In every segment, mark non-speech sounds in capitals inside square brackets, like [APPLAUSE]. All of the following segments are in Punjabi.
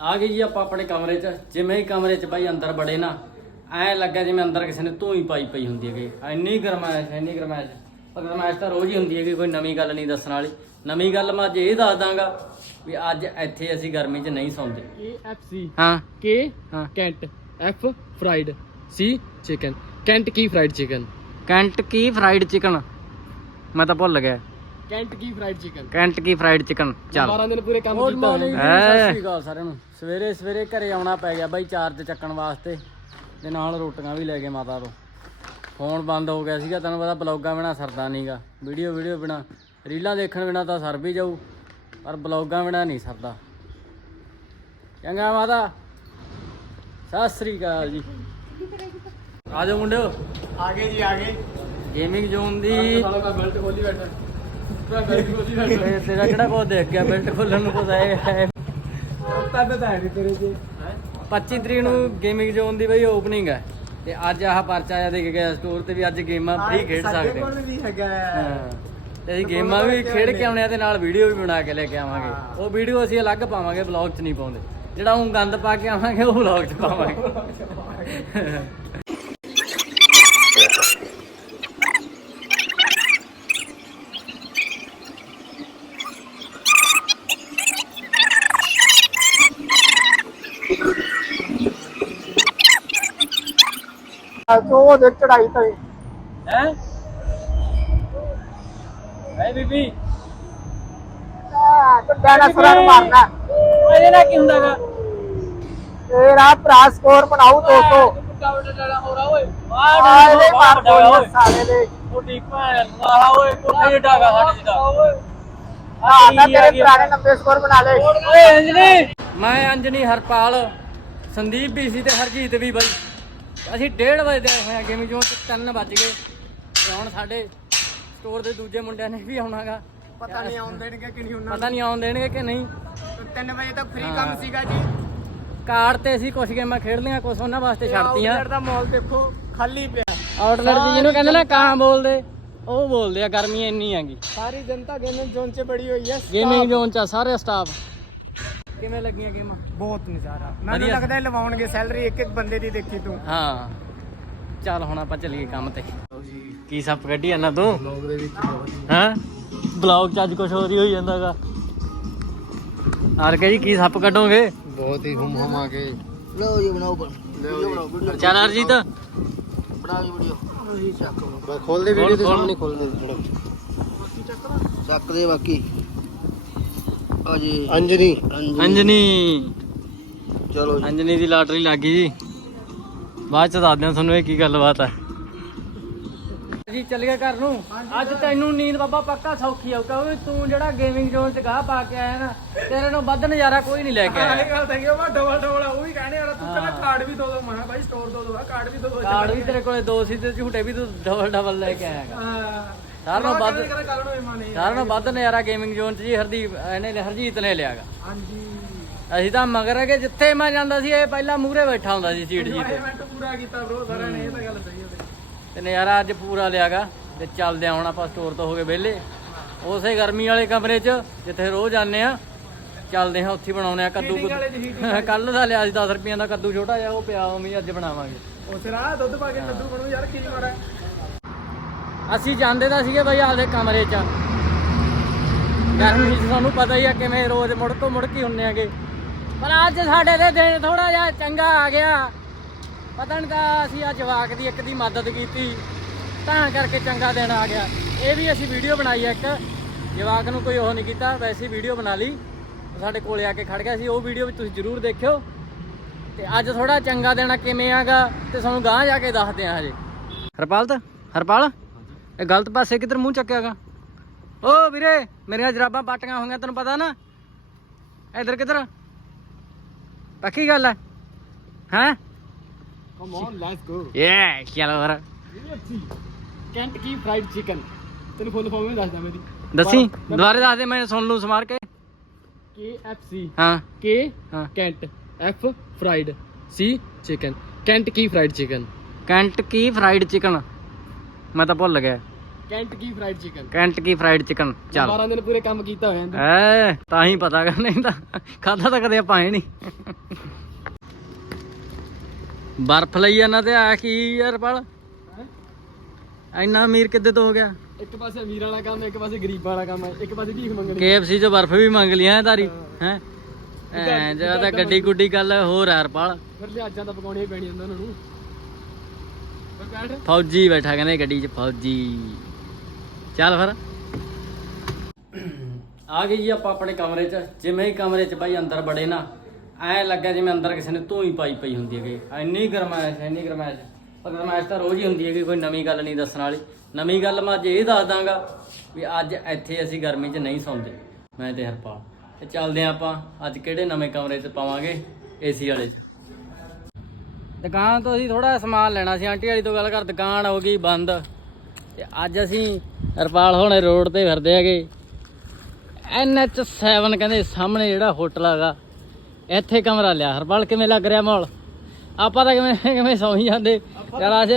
ਆ ਗਏ ਜੀ ਆਪਾਂ ਆਪਣੇ ਕਮਰੇ 'ਚ। ਜਿਵੇਂ ਹੀ ਕਮਰੇ 'ਚ ਬਾਈ ਅੰਦਰ ਬੜੇ ਨਾ ਐ ਲੱਗਾ ਜਿਵੇਂ ਅੰਦਰ ਕਿਸੇ ਨੇ ਧੂਈ ਪਾਈ ਪਈ ਹੁੰਦੀ ਹੈਗੀ। ਇੰਨੀ ਗਰਮਾਇਸ਼ ਇੰਨੀ ਗਰਮਾਇਸ਼। ਪਰ ਗਰਮਾਇਸ਼ ਤਾਂ ਰੋਜ਼ ਹੀ ਹੁੰਦੀ ਹੈਗੀ ਕੋਈ ਨਵੀਂ ਗੱਲ ਨਹੀਂ ਦੱਸਣ ਵਾਲੀ। ਨਵੀਂ ਗੱਲ ਮੈਂ ਅੱਜ ਇਹ ਦੱਸ ਦਾਂਗਾ ਵੀ ਅੱਜ ਇੱਥੇ ਅਸੀਂ ਗਰਮੀ 'ਚ ਨਹੀਂ ਸੌਂਦੇ। KFC ਹਾਂ। K ਹਾਂ। Kentucky F fried C chicken Kentucky fried chicken Kentucky fried chicken ਮੈਂ ਤਾਂ ਭੁੱਲ ਗਿਆ। Kentucky fried chicken? Kentucky fried chicken? ਚੱਲ। 12 ਦਿਨ ਪੂਰੇ ਕੰਮ ਗੁੱਡ ਕੀਤਾ ਮਾਰਨਿੰਗ ਹੋਇਆ। ਸਤਿ ਸ਼੍ਰੀ ਅਕਾਲ ਸਾਰਿਆਂ ਨੂੰ। ਸਵੇਰੇ ਸਵੇਰੇ ਘਰੇ ਆਉਣਾ ਪੈ ਗਿਆ ਬਾਈ ਚਾਰਜ ਚੱਕਣ ਵਾਸਤੇ। ਤੇ ਨਾਲ ਰੋਟੀਆਂ ਵੀ ਲੈ ਕੇ ਮਾਤਾ ਤੋਂ। ਫੋਨ ਬੰਦ ਹੋ ਗਿਆ ਸੀਗਾ ਤੈਨੂੰ ਪਤਾ ਬਲੌਗਾਂ ਬਿਨਾ ਸਰਦਾ ਨਹੀਂਗਾ ਵੀਡੀਓ ਵੀਡੀਓ ਬਿਨਾ ਰੀਲਾਂ ਦੇਖਣ ਬਿਨਾ ਤਾਂ ਸਰ ਵੀ ਜਾਊ ਪਰ ਬਲੌਗਾਂ ਬਿਨਾ ਨਹੀਂ ਸਰਦਾ। ਚੰਗਾ ਮਾਤਾ। ਸਤਿ ਸ਼੍ਰੀ ਅਕਾਲ ਜੀ। ਆ ਜਾਓ ਮੁੰਡਿਓ। ਆਗੇ ਜੀ ਆਗੇ ਗੇਮਿੰਗ ਜ਼ੋਨ ਦੀ ਸਾਲਾ ਕਾ ਬੈਲਟ ਖੋਲੀ ਬੈਠਾ। ਇਹ ਤੇਰਾ ਕਿਹੜਾ ਕੋ ਦੇਖ ਗਿਆ ਬੈਲਟ ਖੋਲਣ ਨੂੰ ਕੁਝ ਹੈ। ਤਦ ਤਾਂ ਹੈ ਨਹੀਂ ਤੇਰੇ ਚ 25 ਤਰੀਕ ਨੂੰ ਗੇਮਿੰਗ ਜ਼ੋਨ ਦੀ ਬਈ ਓਪਨਿੰਗ ਹੈ। ਤੇ ਅੱਜ ਆਹ ਪਰਚਾ ਆ ਦੇ ਕੇ ਗਿਆ ਸਟੋਰ ਤੇ ਵੀ ਅੱਜ ਗੇਮਾਂ ਫ੍ਰੀ ਖੇਡ ਸਕਦੇ। ਹਾਂ। ਵੀ ਹੈਗਾ। ਹਾਂ। ਤੇ ਅਸੀਂ ਗੇਮਾਂ ਵੀ ਖੇਡ ਕੇ ਆਉਣੇ ਆ ਤੇ ਨਾਲ ਵੀਡੀਓ ਵੀ ਬਣਾ ਕੇ ਲੈ ਕੇ ਆਵਾਂਗੇ। ਉਹ ਵੀਡੀਓ ਅਸੀਂ ਅਲੱਗ ਪਾਵਾਂਗੇ ਵਲੌਗ 'ਚ ਨਹੀਂ ਪਾਉਂਦੇ। ਜਿਹੜਾ ਉਹ ਗੰਦ ਪਾ ਕੇ ਆਵਾਂਗੇ ਉਹ ਵਲੌਗ 'ਚ ਪਾਵਾਂਗੇ। [LAUGHS] [LAUGHS] ਉਹ ਦੇ ਚੜਾਈ ਤੇ। ਹੈ? ਹੈ ਬੀਬੀ? ਤੇ ਡਾਇਨਾਸੌਰਾਂ ਨੂੰ ਮਾਰਨਾ। ਇਹਦੇ ਨਾਲ ਕੀ ਹੁੰਦਾਗਾ? ਤੇਰਾ ਭਰਾ ਸਕੋਰ ਬਣਾਉ 200 ਆ ਇਹਦੇ ਮਾਰ ਦੋ ਸਾਲੇ ਦੇ। ਛੋਟੀ ਭੈਣ ਵਾਲਾ ਓਏ ਕੋਠੇ ਜਿੱਡਾ ਗਾ ਸਾਡੇ ਜਿੱਡਾ ਆ ਨਾ ਤੇਰੇ ਭਰਾ ਨੇ 90 ਸਕੋਰ ਬਣਾ ਲਏ। ਓਏ ਅੰਜਨੀ ਮੈਂ ਅੰਜਨੀ ਹਰਪਾਲ ਸੰਦੀਪ ਵੀ ਸੀ ਤੇ ਹਰਜੀਤ ਵੀ ਬਾਈ। ਅਸੀਂ 1:30 ਵਜੇ ਦੇ ਹੋਇਆ ਗੇਮ ਜੋ 3 ਵੱਜ ਗਏ। ਤੇ ਹੁਣ ਸਾਡੇ ਸਟੋਰ ਦੇ ਦੂਜੇ ਮੁੰਡਿਆਂ ਨੇ ਵੀ ਆਉਣਾਗਾ। ਪਤਾ ਨਹੀਂ ਆਉਣ ਦੇਣਗੇ ਕਿ ਨਹੀਂ ਉਹਨਾਂ ਪਤਾ ਨਹੀਂ ਆਉਣ ਦੇਣਗੇ ਕਿ ਨਹੀਂ। ਨੂੰ। 3 ਵਜੇ ਤੱਕ ਫ੍ਰੀ। ਕੰਮ ਸੀਗਾ ਜੀ। ਕਾਰਡ ਤੇ ਅਸੀਂ ਕੁਝ ਗੇਮਾਂ ਖੇਡ ਲਈਆਂ ਕੁਝ ਉਹਨਾਂ ਵਾਸਤੇ ਛੱਡਤੀਆਂ। ਆਊਟਲੈਟ ਦਾ ਮਾਲ ਦੇਖੋ ਖਾਲੀ ਪਿਆ। ਆਊਟਲੈਟ ਜਿਹਨੂੰ ਕਹਿੰਦੇ ਨਾ ਕਾਂ ਬੋਲਦੇ ਉਹ ਬੋਲਦੇ ਆ ਗਰਮੀ ਇੰਨੀ ਹੈਗੀ। ਸਾਰੀ ਜਨਤਾ ਗੇਮਿੰਗ ਜ਼ੋਨ 'ਚ ਬੜੀ ਹੋਈ ਹੈ ਗੇਮਿੰਗ ਜ਼ੋਨ ਚ ਸਾਰੇ ਸਟਾਫ ਕਿਵੇਂ ਲੱਗੀਆਂ ਗੇਮਾਂ? ਬਹੁਤ ਨਜ਼ਾਰਾ। ਮੈਨੂੰ ਵਧੀਆ। ਲੱਗਦਾ ਲਵਾਉਣਗੇ ਸੈਲਰੀ ਇੱਕ ਇੱਕ ਬੰਦੇ ਦੀ ਦੇਖੀ ਤੂੰ। ਹਾਂ। ਚੱਲ ਹੁਣ ਆਪਾਂ ਚੱਲੀਏ ਕੰਮ ਤੇ। ਕੀ ਸੱਪ ਕੱਢੀ ਜਾਂਦਾ ਤੂੰ? ਲੋਕ ਦੇ ਵਿੱਚ ਬਹੁਤ ਹਾਂ ਬਲੌਗ ਚ ਅੱਜ ਕੁਝ ਹੋਰ ਹੀ ਹੋਈ ਜਾਂਦਾਗਾ। ਆਰ ਕੇ ਜੀ ਕੀ ਸੱਪ ਕੱਢੋਗੇ? ਬਹੁਤ ਹੀ ਹੁਮ ਹੁਮ ਆ ਕੇ। ਲਓ ਜੀ ਬਣਾਓ ਬਣਾਓ ਵੀਡੀਓ ਚੱਲ ਅਰਜੀਤ ਬਣਾਓ ਜੀ ਵੀਡੀਓ। ਉਹੀ ਚੱਕ ਬਸ ਖੋਲ ਦੇ ਵੀਡੀਓ ਦੇ ਸਾਹਮਣੇ ਖੋਲ। ਦੇ ਚੱਕ ਦੇ ਬਾਕੀ। ਅੰਜਨੀ। ਅੰਜਨੀ। ਚਲੋ ਅੰਜਨੀ ਦੀ ਲਾਟਰੀ ਲੱਗ ਗਈ ਜੀ। ਬਾਅਦ ਚ ਦੱਸਦੇ ਹਾਂ ਤੁਹਾਨੂੰ ਇਹ ਕੀ ਗੱਲਬਾਤ ਹੈ ਜੀ ਚੱਲ ਗਏ ਘਰ ਨੂੰ। ਅੱਜ ਤੈਨੂੰ ਨੀਂਦ ਬਾਬਾ ਪੱਕਾ ਸੌਖੀ ਆਊ ਕਿਉਂਕਿ ਤੂੰ ਜਿਹੜਾ ਗੇਮਿੰਗ ਜ਼ੋਨ ਚ ਗਾਹ ਪਾ ਕੇ ਆਇਆ ਨਾ ਤੇਰੇ ਨੂੰ ਵੱਧ ਨਜ਼ਾਰਾ ਕੋਈ ਨਹੀਂ ਲੈ ਕੇ ਆਇਆ। ਗੱਲ ਤਾਂ ਕਿ ਉਹ ਡਬਲ ਡਬਲ ਉਹ ਵੀ ਕਹਿਣੇ ਵਾਲਾ ਤੂੰ ਕਹਿੰਦਾ ਕਾਰਡ ਵੀ ਦੋ ਦੋ ਮੈਂ ਕਿਹਾ ਭਾਈ ਸਟੋਰ ਦੋ ਦੋ ਆ ਕਾਰਡ ਵੀ ਦੋ ਦੋ ਕਾਰਡ ਵੀ ਤੇਰੇ ਕੋਲੇ ਦੋ ਸੀ ਤੇ ਝੂਟੇ ਵੀ ਤੂੰ ਡਬਲ ਡਬਲ ਲੈ ਕੇ ਆਇਆਗਾ ਹਾਂ। ਸਾਰਿਆਂ ਨਾਲੋਂ ਵੱਧ ਕੱਲ ਨੂੰ ਇਮਾਨ ਨਹੀਂ। ਸਾਰਿਆਂ ਨਾਲੋਂ ਵੱਧ ਨਜ਼ਾਰਾ ਗੇਮਿੰਗ ਜ਼ੋਨ ਚ ਜੀ ਹਰਦੀਪ ਇਹਨੇ ਹਰਜੀਤ ਨੇ ਲਿਆਗਾ ਹਾਂਜੀ। ਅਸੀਂ ਤਾਂ ਮਗਰ ਹੈ ਕਿ ਜਿੱਥੇ ਮੈਂ ਜਾਂਦਾ ਸੀ ਇਹ ਪਹਿਲਾਂ ਮੂਹਰੇ ਬੈਠਾ ਹੁੰਦਾ ਸੀ ਸੀਟ ਜੀ ਤੇ। ਇਵੈਂਟ ਪੂਰਾ ਕੀਤਾ ਬ్రో ਸਾਰਿਆਂ ਨੇ ਇਹ ਤਾਂ ਗੱਲ ਸਹੀ ਹੈ ਤੇ ਨਜ਼ਾਰਾ ਅੱਜ ਪੂਰਾ ਲਿਆਗਾ ਤੇ ਚੱਲਦੇ ਆ ਹੁਣ ਆਪਾਂ ਸਟੋਰ ਤੋਂ ਹੋ ਗਏ ਵਿਹਲੇ। ਉਸੇ ਗਰਮੀ ਵਾਲੇ ਕਮਰੇ 'ਚ ਜਿੱਥੇ ਰੋਜ਼ ਜਾਂਦੇ ਆ ਚੱਲਦੇ ਆ ਉੱਥੇ ਬਣਾਉਨੇ ਆ ਕੱਦੂ ਕੱਲ ਦਾ ਲਿਆ ਸੀ 10 ਰੁਪਈਆਂ ਦਾ ਕੱਦੂ ਛੋਟਾ ਜਿਹਾ ਉਹ ਪਿਆ ਉਵੇਂ ਹੀ ਅੱਜ ਬਣਾਵਾਂਗੇ। ਉਹ ਸਿਰਾ ਦੁੱਧ ਪਾ ਕੇ ਲੱਡੂ ਬਣੂ ਯਾਰ ਕੀ ਮਾਰਾ ਅਸੀਂ ਜਾਂਦੇ ਤਾਂ ਸੀਗੇ ਬਈ ਆਪਦੇ ਕਮਰੇ 'ਚ। ਗਰਮੀ 'ਚ ਤੁਹਾਨੂੰ ਪਤਾ ਹੀ ਆ ਕਿਵੇਂ ਰੋਜ਼ ਮੁੜ ਤੋਂ ਮੁੜ ਕੇ ਹੁੰਨੇ ਆਗੇ। ਪਰ ਅੱਜ ਸਾਡੇ ਦੇ ਦਿਨ ਥੋੜਾ ਜਿਹਾ ਚੰਗਾ ਆ ਗਿਆ। ਪਤਾ ਨਹੀਂ ਤਾਂ ਅਸੀਂ ਅੱਜ ਜਵਾਕ ਦੀ ਇੱਕ ਦੀ ਮਦਦ ਕੀਤੀ। ਤਾਂ ਕਰਕੇ ਚੰਗਾ ਦਿਨ ਆ ਗਿਆ। ਇਹ ਵੀ ਅਸੀਂ ਵੀਡੀਓ ਬਣਾਈ ਆ ਇੱਕ। ਜਵਾਕ ਨੂੰ ਕੋਈ ਉਹ ਨਹੀਂ ਕੀਤਾ ਵੈਸੇ ਵੀਡੀਓ ਬਣਾ ਲਈ। ਸਾਡੇ ਕੋਲੇ ਆ ਕੇ ਖੜ ਗਿਆ ਸੀ ਉਹ ਵੀਡੀਓ ਵੀ ਤੁਸੀਂ ਜ਼ਰੂਰ ਦੇਖਿਓ। ਤੇ ਅੱਜ ਥੋੜਾ ਚੰਗਾ ਦਿਨ ਆ, ਕਿਵੇਂ ਆਗਾ ਤੇ ਤੁਹਾਨੂੰ ਗਾਂਹ ਜਾ ਕੇ ਦੱਸਦੇ ਆ ਹਜੇ। ਹਰਪਾਲ ਤਾਂ? ਹਰਪਾਲ? ਇਹ ਗਲਤ ਪਾਸੇ ਕਿੱਧਰ ਮੂੰਹ ਚੱਕਿਆਗਾ? ਓ ਵੀਰੇ ਮੇਰੀਆਂ ਜਰਾਬਾਂ ਪਾਟੀਆਂ ਹੋਈਆਂ ਤੈਨੂੰ ਪਤਾ ਨਾ? ਇਧਰ ਕਿੱਧਰ? ਪੱਕੀ ਗੱਲ ਹੈ? ਹੈ? ਕਮ ਔਨ ਲੈਟਸ ਗੋ ਯੇ ਚਲੋ ਫਿਰ। ਕੈਂਟ ਕੀ ਫਰਾਈਡ ਚਿਕਨ ਤੈਨੂੰ ਫੁੱਲ ਫਾਰਮ ਵਿੱਚ ਦੱਸਦਾ ਮੈਂ ਦੀ ਦੱਸੀ? ਦੁਬਾਰੇ ਦੱਸ ਦੇ ਮੈਂ ਸੁਣ ਲੂ ਸਮਾਰ ਕੇ। KFC ਹਾਂ। K ਹਾਂ। Kentucky F fried C chicken Kentucky fried chicken Kentucky fried chicken ਮੈਂ ਤਾਂ ਭੁੱਲ ਗਿਆ। Kentucky fried chicken Kentucky fried chicken ਚੱਲ। 12 ਦਿਨ ਪੂਰੇ ਕੰਮ ਕੀਤਾ ਹੋਇਆ ਇਹਨੇ। ਐ ਤਾਂ ਹੀ ਪਤਾ ਕਰ ਨਹੀਂ ਤਾਂ ਖਾਦਾ ਤਾਂ ਕਦੇ ਆਪਾਂ ਹੈ ਨਹੀਂ। ਬਰਫ ਲਈ ਜਾਂਦਾ ਤੇ ਆ ਕੀ ਯਾਰ ਪਲ? ਹੈਂ? ਇੰਨਾ ਅਮੀਰ ਕਿੱਦੇ ਤੋਂ ਹੋ ਗਿਆ? ਇੱਕ ਪਾਸੇ ਅਮੀਰ ਵਾਲਾ ਕੰਮ ਇੱਕ ਪਾਸੇ ਗਰੀਬਾਂ ਵਾਲਾ ਕੰਮ ਹੈ ਇੱਕ ਪਾਸੇ ਭੀਖ ਮੰਗਣੀ KFC ਚ ਬਰਫ ਵੀ ਮੰਗ ਲਿਆ ਤਾਰੀ ਹੈ। ਐ ਤਾਂ ਗੱਡੀ ਗੁੱਡੀ ਗੱਲ ਹੋਰ ਯਾਰ ਪਲ। ਫਿਰ ਲਿਆਜਾਂ ਤਾਂ ਪਕਾਉਣੀਆਂ ਹੀ ਪੈਣੀਆਂ ਉਹਨਾਂ ਨੂੰ। ਫੌਜੀ ਬੈਠਾ ਕਹਿੰਦੇ ਗੱਡੀ 'ਚ ਫੌਜੀ। ਚੱਲ ਫਿਰ। ਆ ਗਏ ਜੀ ਆਪਾਂ ਆਪਣੇ ਕਮਰੇ 'ਚ। ਜਿਵੇਂ ਹੀ ਕਮਰੇ 'ਚ ਬਾਈ ਅੰਦਰ ਬੜੇ ਨਾ, ਐ ਲੱਗਾ ਜਿਵੇਂ ਅੰਦਰ ਕਿਸੇ ਨੇ ਧੂਈ ਪਾਈ ਪਈ ਹੁੰਦੀ ਹੈਗੀ। ਇੰਨੀ ਗਰਮਾਇਸ਼ ਇੰਨੀ ਗਰਮਾਇਸ਼। ਪਰ ਗਰਮਾਇਸ਼ ਤਾਂ ਰੋਜ਼ ਹੀ ਹੁੰਦੀ ਹੈਗੀ, ਕੋਈ ਨਵੀਂ ਗੱਲ ਨਹੀਂ ਦੱਸਣ ਵਾਲੀ। ਨਵੀਂ ਗੱਲ ਮੈਂ ਅੱਜ ਇਹ ਦੱਸ ਦਾਂਗਾ ਵੀ ਅੱਜ ਇੱਥੇ ਅਸੀਂ ਗਰਮੀ 'ਚ ਨਹੀਂ ਸੌਂਦੇ। ਮੈਂ ਤੇ ਹਰਪਾਲ। ਤੇ ਚੱਲਦੇ ਹਾਂ ਆਪਾਂ, ਅੱਜ ਕਿਹੜੇ ਨਵੇਂ ਕਮਰੇ 'ਚ ਪਾਵਾਂਗੇ? ਏਸੀ ਵਾਲੇ 'ਚ। ਦੁਕਾਨ ਤੋਂ ਅਸੀਂ ਥੋੜਾ ਸਮਾਨ ਲੈਣਾ ਸੀ ਆਂਟੀ ਵਾਲੀ ਤੋਂ ਗੱਲ ਕਰ ਦੁਕਾਨ ਹੋ ਗਈ ਬੰਦ। ਤੇ ਅੱਜ ਅਸੀਂ ਹਰਪਾਲ ਹੋਣੇ ਰੋਡ ਤੇ ਫਿਰਦੇ ਹੈਗੇ। NH7 ਕਹਿੰਦੇ ਸਾਹਮਣੇ ਜਿਹੜਾ ਹੋਟਲ ਹੈਗਾ ਇੱਥੇ ਕਮਰਾ ਲਿਆ। ਹਰਪਾਲ ਕਿਵੇਂ ਲੱਗ ਰਿਹਾ ਮਾਹੌਲ? ਆਪਾਂ ਤਾਂ ਕਿਵੇਂ ਕਿਵੇਂ ਸੌਂ ਜਾਂਦੇ। ਯਾਰ ਅੱਜ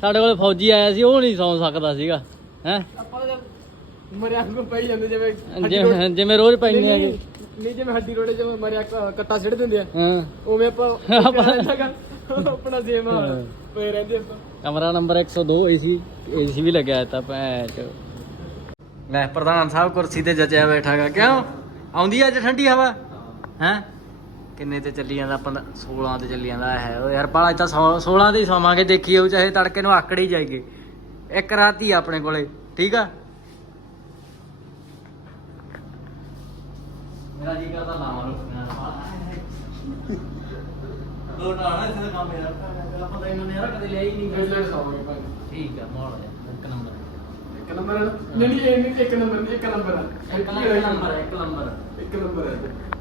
ਸਾਡੇ ਕੋਲ ਫੌਜੀ ਆਇਆ ਸੀ ਉਹ ਨਹੀਂ ਸੌਂ ਸਕਦਾ ਸੀਗਾ ਹੈ? ਮਰਿਆ ਪਈ ਜਾਂਦੇ ਜਿਵੇਂ ਰੋਜ਼ ਪੈਂਦੇ ਹੈਗੇ। ਨਹੀਂ, ਜਿਵੇਂ ਹੱਡੀ ਰੋੜੇ ਜਿਵੇਂ ਮਰਿਆ ਕੱਟਾ ਸਿੱਟ ਦਿੰਦੇ ਆ। ਹਾਂ। ਉਵੇਂ ਆਪਾਂ ਆਪਣਾ ਸੇਮ ਆ। ਪਏ ਰਹਿੰਦੇ ਆਪਾਂ। ਕਮਰਾ ਨੰਬਰ 102 ਏਸੀ ਏਸੀ ਵੀ ਲੱਗਿਆ ਹੈ ਤਾਂ ਭੈਣ ਚ। ਲੈ ਪ੍ਰਧਾਨ ਸਾਹਿਬ ਕੁਰਸੀ ਤੇ ਜਚਿਆ ਬੈਠਾਗਾ ਕਿਉਂ? ਆਉਂਦੀ ਅੱਜ ਠੰਡੀ ਹਵਾ? ਹੈ? ਕਿੰਨੇ ਤੇ ਚੱਲੀ ਜਾਂਦਾ ਆਪਾਂ 16 ਤੇ ਚੱਲੀ ਜਾਂਦਾ ਹੈ। ਉਹ ਯਾਰ ਬਾਲਾ ਤਾਂ 16 ਤੇ ਹੀ ਸੌਵਾਂਗੇ ਦੇਖੀ ਉਹ ਚਾਹੇ ਤੜਕੇ ਨੂੰ ਆਕੜ ਹੀ ਜਾਈਏ। ਇੱਕ ਰਾਤ ਹੀ ਆ ਆਪਣੇ ਕੋਲੇ ਠੀਕ ਆ? ਮੇਰਾ ਜੀ ਕਰਦਾ ਲਾਵਾਂ ਨੂੰ ਦੋ ਟਾਣਾ ਇਸ ਦਾ ਕੰਮ ਯਾਰ ਆਪਾਂ ਤਾਂ ਇਹਨਾਂ ਨੇ ਯਾਰ ਕਦੇ ਲਿਆ ਹੀ ਨਹੀਂ। ਫਿਰ ਲੈ ਸੌਂਗੇ ਭਾਈ ਠੀਕ ਆ ਮੋੜ ਦੇ ਇੱਕ ਨੰਬਰ। ਇੱਕ ਨੰਬਰ ਨਹੀਂ ਨਹੀਂ ਇਹ ਨਹੀਂ ਇੱਕ ਨੰਬਰ ਨਹੀਂ ਇੱਕ ਨੰਬਰ ਆ। ਇੱਕ ਨੰਬਰ ਇੱਕ ਨੰਬਰ। ਇੱਕ ਨੰਬਰ ਹੈ